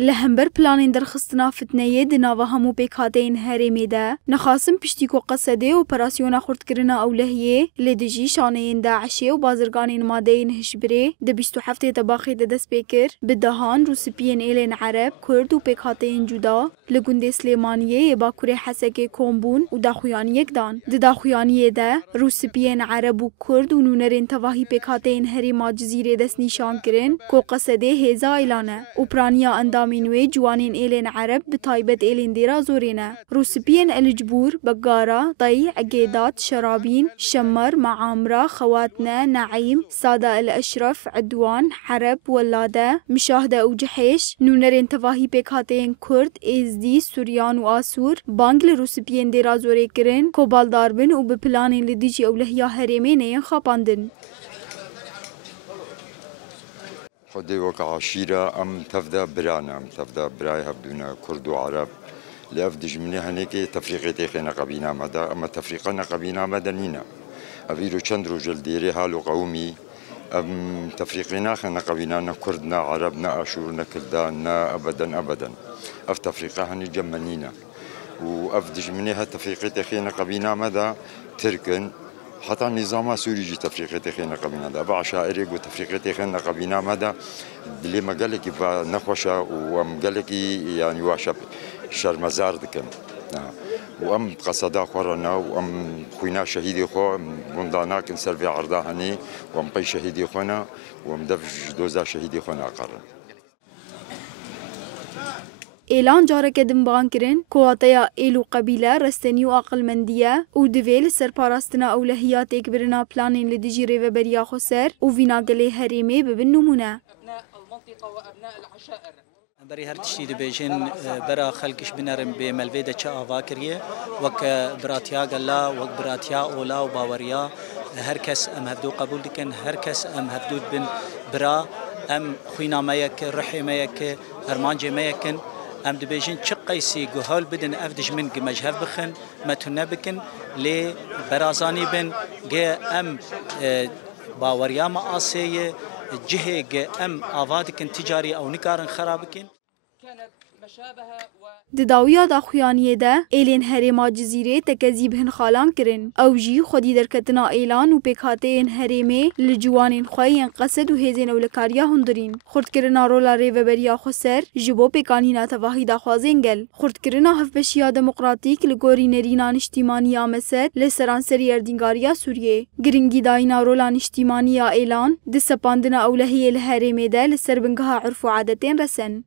لهمبر پلانین درخستنا فتنه د ناوه همو پیکاتین هرمی ده نخاسم پشتیکو قصده اپراسیونا خردکرنا اولهیه لدجی شانین داعشی و بازرگانین مادین هشبره د 27 تباخی د دست پیکر بدهان روسپین ایلین عرب کرد و پیکاتین جدا لگند سلیمانیه باکور حسک کومبون و داخویانیک دان د داخویانیه ده روسپین عرب و کرد و نونرین تواهی پیکاتین هریما جزیره دست نشان کرن کو قصده هزا ایلانه اوپرانیا اندامینوی جوانین ایلین عرب بتایبت ایلین دیرا زورینه روسپین الجبور بگارا طیع اگیدات شرابین شمر معامرة خواتنا نعيم سادة الأشرف عدوان حرب ولاده مشاهدة و جحيش نونرين تواهي بيكاتين كرد ازدي سوريان و آسور بانجل روسپین دیرا زوری کرن کوبال داربن و بپلانین لدیجی اولهیا هریمین این خاپاندن خدي وقع عشيرة أم تفدا برانا أم تفدا براي هبدونا كرد وعرب لأفدج مني هنيك تفريقتي خينا قبينا مدى أما تفريقنا قبينا مدنينا أبيرو چند رجل ديري هالو قومي أم تفريقنا خينا قبينا كردنا عربنا أشورنا كردانا أبدا أبدا أف تفريقها هني جمنينا وأفدج مني هالتفريقتي خينا قبينا مدى تركن حتى نظام سوري جي تفريقتي خينا قبينا ده بعشائري و تفريقتي خينا قبينا مدى اللي ما قال لك نخوشه وام قال لك يعني واشب شرمزار دكن وام قصدا خورنا وام خوينا شهيدي خو بندانا كن سرفي عرضا هني وام قي شهيدي خونا وام دفج دوزا شهيدي خونا قرن اعلان جارك دنبان کرن کواتیا ایلو قبیله رستنی و عقل مندیه و دویل سرپاراستنا اولهیات اکبرنا پلانین لدیجی ریوبریا خسر و وینا گلی هریمه ببن نمونه ابناء المنطقه وابناء العشائر بري هرتشتي دبيجن برا خلقش بنرم بملفيدا تشا افاكريه وك براتيا قلا وك براتيا اولا وباوريا هركس ام هبدو قبول دكن هركس ام هبدو بن برا ام خوينا مايك رحي مايك هرمانجي مايكن ام دبيجن تشقيسي جهال بدن افدش من مجهف بخن ما تنبكن لي برازاني بن جي ام باوريا ما اسيه جهه ام افادكن تجاري او نكارن خرابكن كانت مشابهه د داویا دا خویانیه ده ایلین هریما جزیره تکذیب هن خالان کرن او جی خودی درکتنا ایلان و پیکاته این هریمه لجوانین خواهین قصد و هیزین اولکاریا هندرین خورد کرنا رولا ریوبریا خسر جبو پیکانینا تواهی دا خوازین گل خورد کرنا هفبشیا دموقراتیک لگوری نرینان اجتیمانیا مسد لسرانسری اردینگاریا سوریه گرنگی داینا رولا اجتیمانیا ایلان د سپاندنا اولهی الهریمه ده لسر بنگها عرف و عادتین رسن